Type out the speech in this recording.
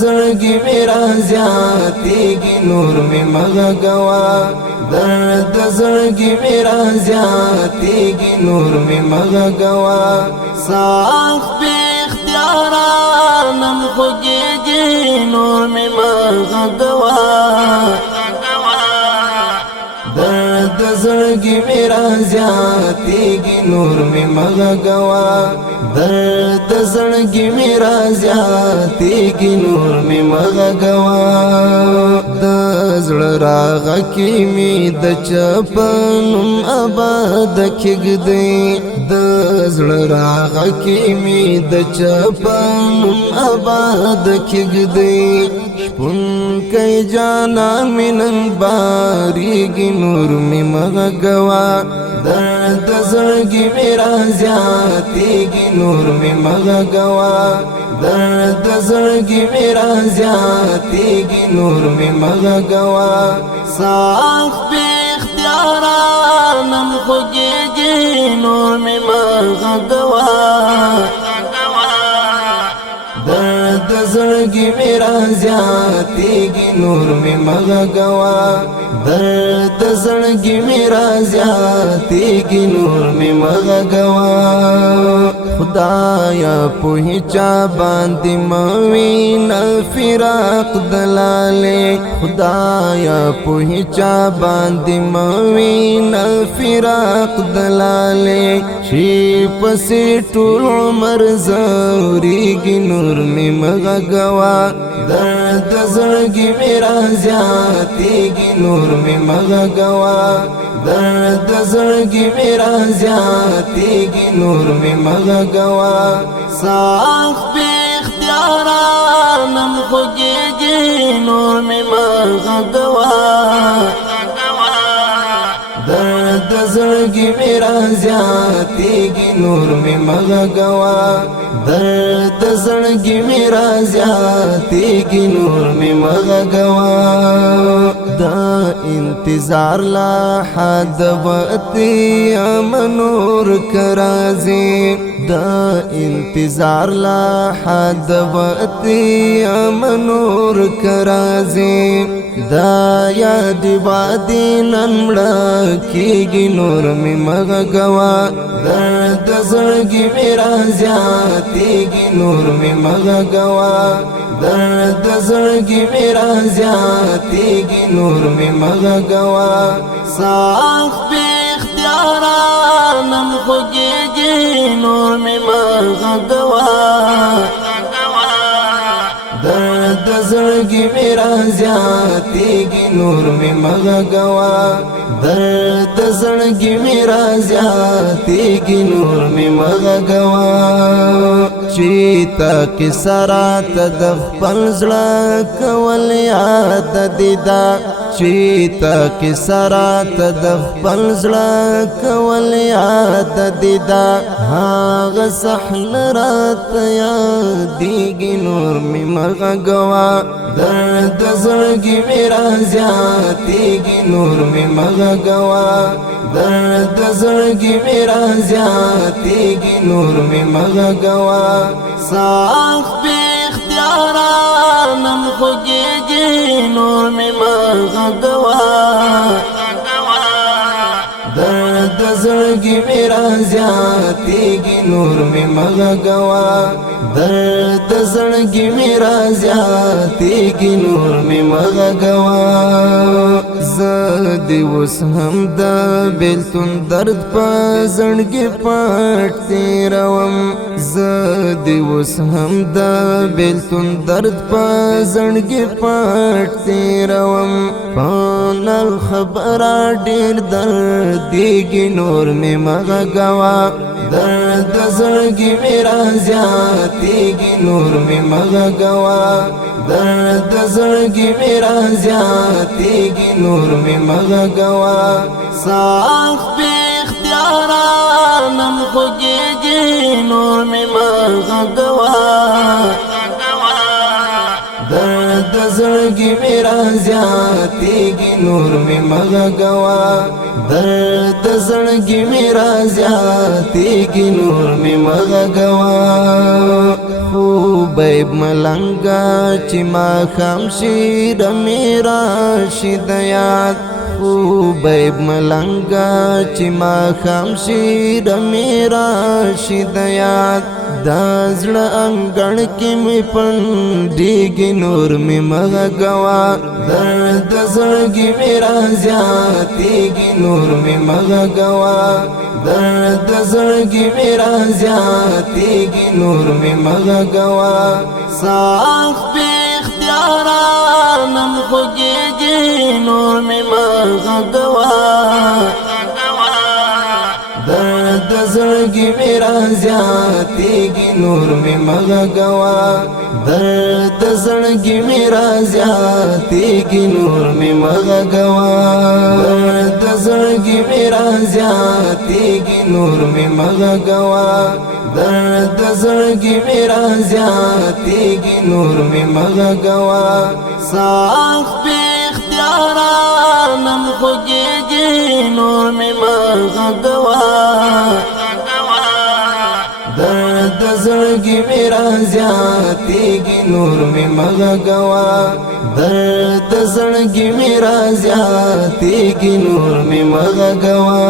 زړګي میرا زیاتېږي نور مې مغږوا درد زړګي میرا زیاتېږي نور مې مغږوا ساخ بے اختیارا نن خوږېږي نور مې مغږوا درد زړګي میرا زیاتېږي نور مې مغږوا درد زړګي میرا زیاتېږي نور مې مغږوا د زړه راغکې مې د چپنم آباد کېږدی د زړه راغکې مې د چپنم آباد کېږدی شپون کای جانا مینن باریږي نور مې مغږوا درد زړګي میرا زیاتېږي نور مې مغږوا درد زړګي میرا زیاتېږي نور مې مغږوا ساخ بے اختیارا نن خوږېږي نور مې مغږوا درد زړګي میرا زیاتېږي نور مې مغږوا درد زړګي میرا زیاتېږي نور مې مغږوا خدایا په چا باندې موینا فراق دلاله خدایا په چا باندې موینا فراق دلاله شي پسې ټول عمر زوريږي نور مې مغږوا درد زړګي میرا زیاتېږي نور مې مغږوا درد زړګي میرا زیاتېږي نور مې مغږوا ساخ بے اختیارا نن خوږېږي نور مې مغږوا درد زړګي میرا زیاتېږي نور مې مغږوا درد زړګي میرا زیاتېږي نور مې مغږوا دا انتظار لا حد وقتی منور کرازی دا انتظار لا حد وقتی منور کرازی دا یاد بادی نمڑا کیگی نور می مغږوا درد زړګي میرا زیاتېږي نور می مغږوا درد زړګي میرا زیاتېږي نور می مغږوا ساخ بے اختیارا نن خوږېږي نور می مغږوا درد زړګي میرا زیاتېږي نور مې مغږوا درد زړګي میرا زیاتېږي نور مې مغږوا چې تا کې سره ته د خپل زړه کول یاد دیدا چې تا کې سره ته د خپل زړه کول یاد دیدا هغه صحنه راته یادېږي نور مې مغږوا درد زړګي میرا زیاتېږي نور مې مغږوا درد زړګي میرا زیاتېږي نور مې مغږوا ساخ بے اختیارا نن خوږېږي نور مې مغږوا درد زړګي میرا زیاتېږي نور مې مغږوا درد زړګي میرا زیاتېږي نور مې مغږوا زه دې اوس هم د بېلتون درد په زړګي پټ تېروم زه دې اوس هم د بېلتون درد په زړګي پټ تېروم پانل خبره ډېر دردېږي نور مې مغږوا درد زړګي میرا زیاتېږي نور مې مغږوا درد زړګي میرا زیاتېږي نور مې مغږوا ساخ بے اختیارا نن خوږېږي نور مې مغږوا درد زړګي میرا زیاتېږي نور می مغږوا درد زړګي میرا زیاتېږي نور می مغږوا خوبیب ملنګا چې ما خامشي د میرا شید یاد خوبیب ملنګا چې ما خامشي د میرا شید یاد دا زړه انګړ کې مې پنډېږي نور مې مغږوا درد زړګي میرا زیاتېږي نور مې مغږوا درد زړګي میرا زیاتېږي نور مې مغږوا ساخت بې اختیاره نن خوږېږي نور مې مغږوا درد زړګي میرا زیاتېږي نور مې مغږوا درد زړګي میرا زیاتېږي نور مې مغږوا درد زړګي میرا زیاتېږي نور مې مغږوا درد زړګي میرا زیاتېږي نور مې مغږوا ساخت بې اختیاره نن خوږېږي نور مې مغږوا درد زړګي میرا زیاتېږي نور مې مغږوا درد زړګي میرا زیاتېږي نور مې مغږوا